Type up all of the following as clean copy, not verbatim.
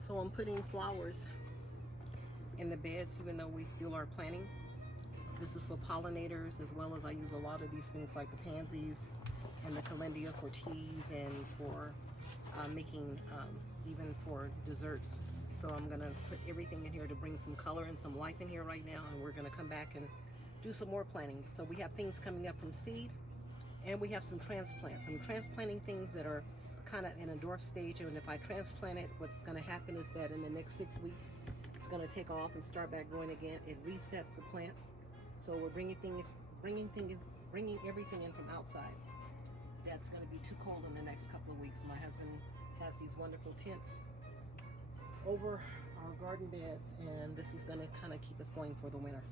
So I'm putting flowers in the beds, even though we still are planting. This is for pollinators, as well as I use a lot of these things like the pansies and the calendia for teas and for making even for desserts. So I'm gonna put everything in here to bring some color and some life in here right now, and we're gonna come back and do some more planting. So we have things coming up from seed, and we have some transplants. I'm transplanting things that are kind of in a dwarf stage, and if I transplant it, what's gonna happen is that in the next 6 weeks, it's gonna take off and start back growing again. It resets the plants. So we're bringing everything in from outside. That's going to be too cold in the next couple of weeks. My husband has these wonderful tents over our garden beds, and this is going to kind of keep us going for the winter.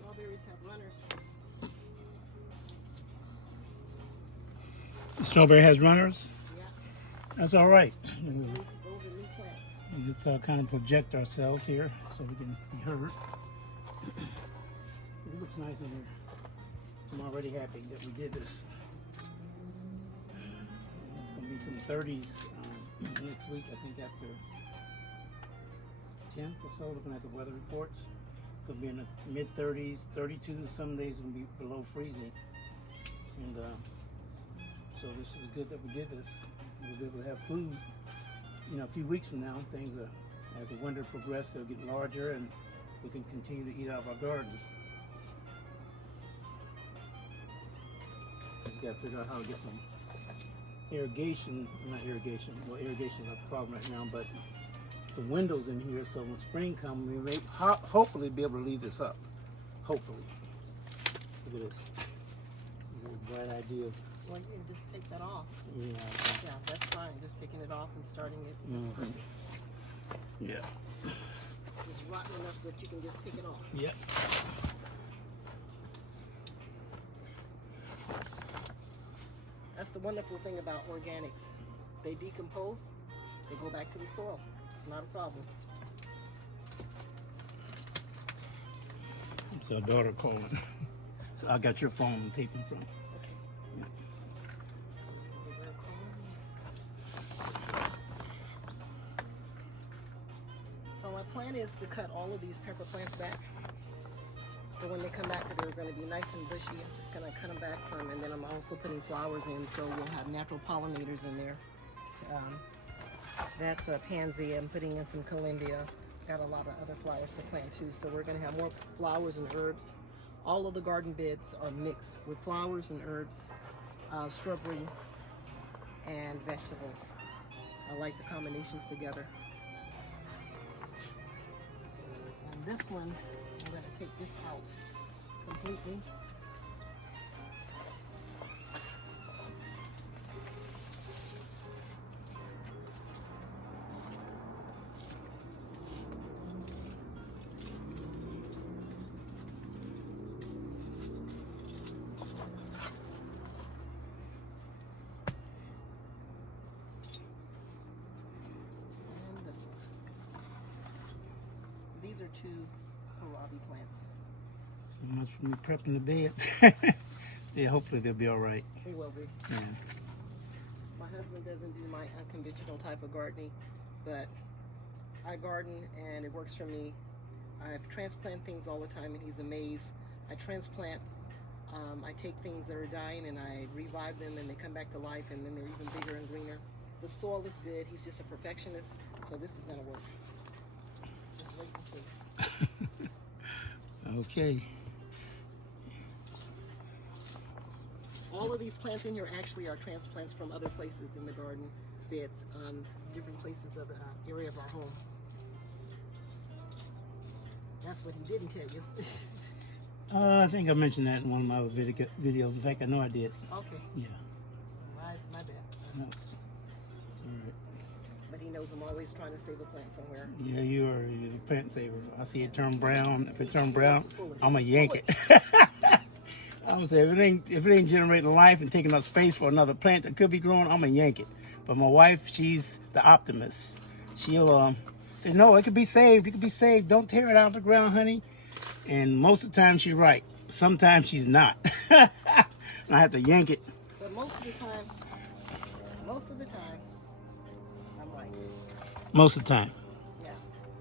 Strawberries have runners. The strawberry has runners? Yeah. That's all right. Those are new plants. Let's kind of project ourselves here so we can be heard. It looks nice in here. I'm already happy that we did this. It's going to be some 30s next week, I think, after 10th or so, looking at the weather reports. It's going to be in the mid-30s, 32. Some days it's going to be below freezing. And so this is good that we did this. We'll be able to have food. You know, a few weeks from now, things are, as the winter progresses, they'll get larger and we can continue to eat out of our gardens. Just got to figure out how to get some irrigation, not irrigation, well, irrigation is a problem right now, but some windows in here so when spring comes, we may hopefully be able to leave this up. Hopefully. Look at this. This is a bright idea. Well, and just take that off. Yeah. Yeah, that's fine. Just taking it off and starting it is perfect. Yeah. It's rotten enough that you can just take it off. Yep. That's the wonderful thing about organics. They decompose, they go back to the soil. It's not a problem. It's our daughter calling. So I got your phone I'm taping from. Okay. Yeah. So my plan is to cut all of these pepper plants back. But when they come back, they're going to be nice and bushy. I'm just going to cut them back some, and then I'm also putting flowers in, so we'll have natural pollinators in there. That's a pansy. I'm putting in some calendia. Got a lot of other flowers to plant too, so we're going to have more flowers and herbs. All of the garden beds are mixed with flowers and herbs, shrubbery, and vegetables. I like the combinations together. And this one, I'm going to take this out completely. And this one. These are two kohlrabi plants. So much for me prepping the bed. Yeah, hopefully they'll be all right. They will be. Yeah. My husband doesn't do my unconventional type of gardening, but I garden and it works for me. I transplant things all the time and he's amazed. I transplant, I take things that are dying and I revive them and they come back to life and then they're even bigger and greener. The soil is good. He's just a perfectionist, so this is going to work. Just wait and see. Okay. All of these plants in here actually are transplants from other places in the garden beds, different places of the area of our home. That's what he didn't tell you. I think I mentioned that in one of my other videos. In fact, I know I did. Okay. Yeah. My bad. No, it's all right. But he knows I'm always trying to save a plant somewhere. Yeah, you're a plant saver. I see it turn brown. If it turns brown, I'm This gonna is yank it. I'm gonna say if it ain't generating life and taking up space for another plant that could be growing, I'm gonna yank it. But my wife, she's the optimist. She'll say, no, it could be saved. It could be saved. Don't tear it out of the ground, honey. And most of the time she's right. Sometimes she's not. I have to yank it. But most of the time, I'm right. Most of the time. Yeah.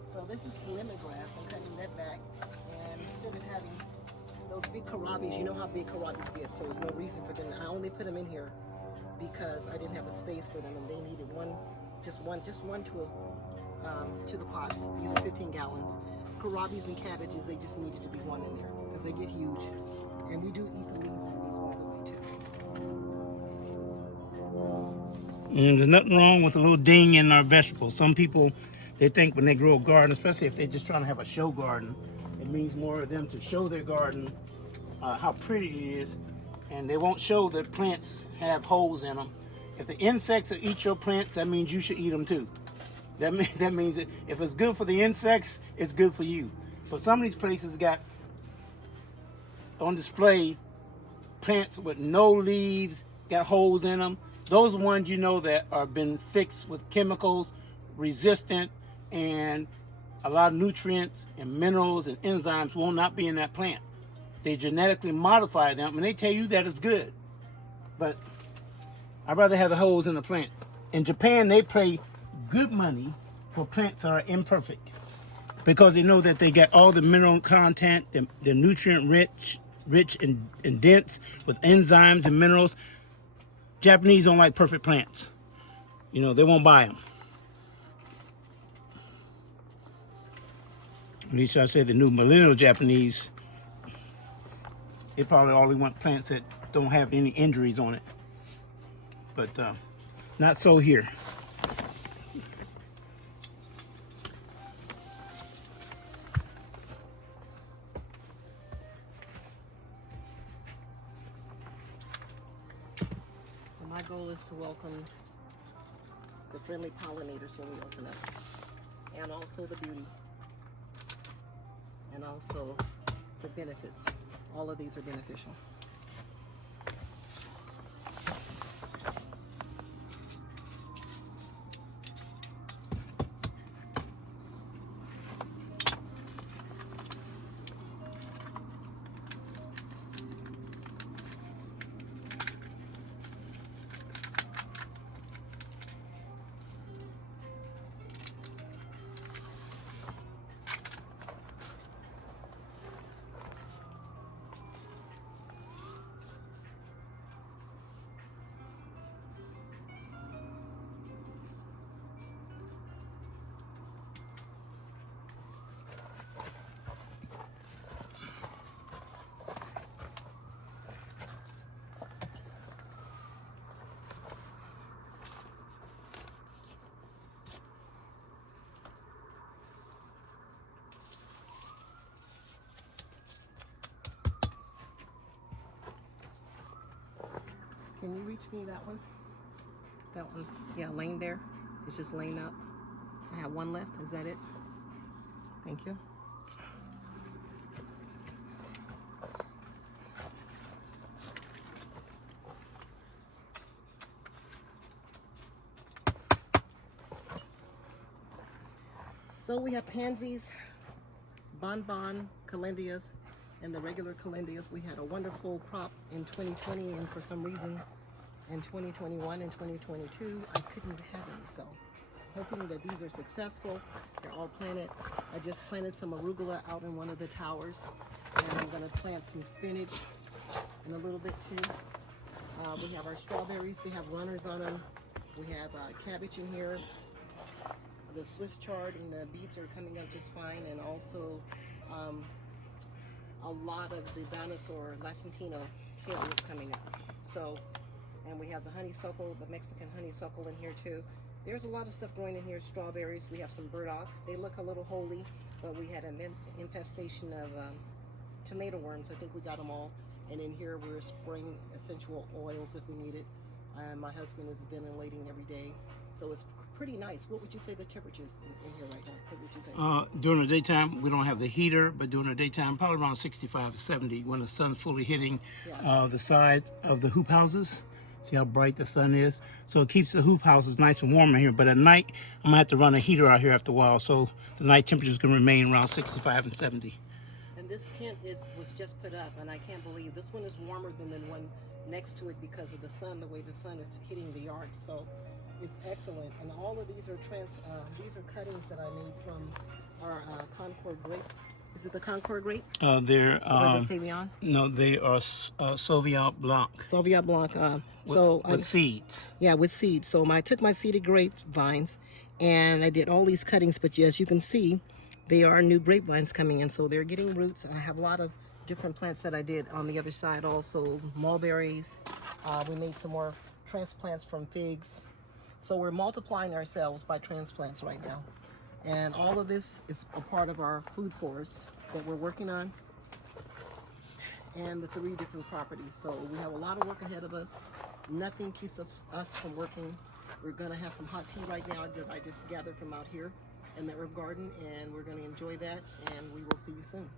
So this is lemongrass. I'm cutting that back. And instead of having those big karabis, you know how big karabis get, so there's no reason for them. I only put them in here because I didn't have a space for them, and they needed just one to the pots. These are 15 gallons. Karabis and cabbages, they just needed to be one in there because they get huge. And we do eat the leaves on these, by the way, too. And there's nothing wrong with a little ding in our vegetables. Some people, they think when they grow a garden, especially if they're just trying to have a show garden, it means more of them to show their garden how pretty it is, and they won't show that plants have holes in them. If the insects will eat your plants, that means you should eat them too. That means that if it's good for the insects, it's good for you. But some of these places got on display plants with no leaves, got holes in them. Those ones you know that are been fixed with chemicals, resistant, and a lot of nutrients and minerals and enzymes will not be in that plant. They genetically modify them, and they tell you that it's good. But I'd rather have the holes in the plant. In Japan, they pay good money for plants that are imperfect because they know that they got all the mineral content, they're nutrient rich and dense with enzymes and minerals. Japanese don't like perfect plants. You know, they won't buy them. At least I say the new millennial Japanese, they probably only want plants that don't have any injuries on it. But not so here. My goal is to welcome the friendly pollinators when we open up, and also the beauty, and also the benefits. All of these are beneficial. Can you reach me that one? That one's, yeah, laying there. It's just laying up. I have one left. Is that it? Thank you. So we have pansies, bonbon, calendias, and the regular calendias. We had a wonderful crop in 2020, and for some reason in 2021 and 2022 I couldn't have any. So hoping that these are successful. They're all planted. I just planted some arugula out in one of the towers, and I'm going to plant some spinach in a little bit too. We have our strawberries. They have runners on them. We have cabbage in here. The Swiss chard and the beets are coming up just fine, and also a lot of the dinosaur lacentino tail is coming up. So, and we have the honeysuckle, the Mexican honeysuckle in here too. There's a lot of stuff growing in here. Strawberries. We have some burdock. They look a little holy, but we had an infestation of tomato worms. I think we got them all. And in here we're spraying essential oils if we need it. My husband is ventilating every day, so it's pretty nice. What would you say the temperature is in here right now? What would you think? During the daytime, we don't have the heater, but during the daytime, probably around 65 to 70 when the sun's fully hitting the side of the hoop houses. See how bright the sun is? So it keeps the hoop houses nice and warm in here. But at night, I'm gonna have to run a heater out here after a while. So the night temperature is gonna remain around 65 and 70. And this tent was just put up, and I can't believe this one is warmer than the one next to it because of the sun, the way the sun is hitting the yard. So it's excellent. And all of these are cuttings that I made from our Concord grape. Is it the Concord grape? They're Or is it Sauvignon? no, they are Sauvignon Blanc. Sauvignon Blanc. With seeds. Yeah, with seeds. So I took my seeded grapevines and I did all these cuttings, but as you can see, they are new grapevines coming in. So they're getting roots. And I have a lot of different plants that I did on the other side also. Mulberries. We made some more transplants from figs. So we're multiplying ourselves by transplants right now. And all of this is a part of our food forest that we're working on. And the 3 different properties. So we have a lot of work ahead of us. Nothing keeps us from working. We're gonna have some hot tea right now that I just gathered from out here in the herb garden, and we're gonna enjoy that, and we will see you soon.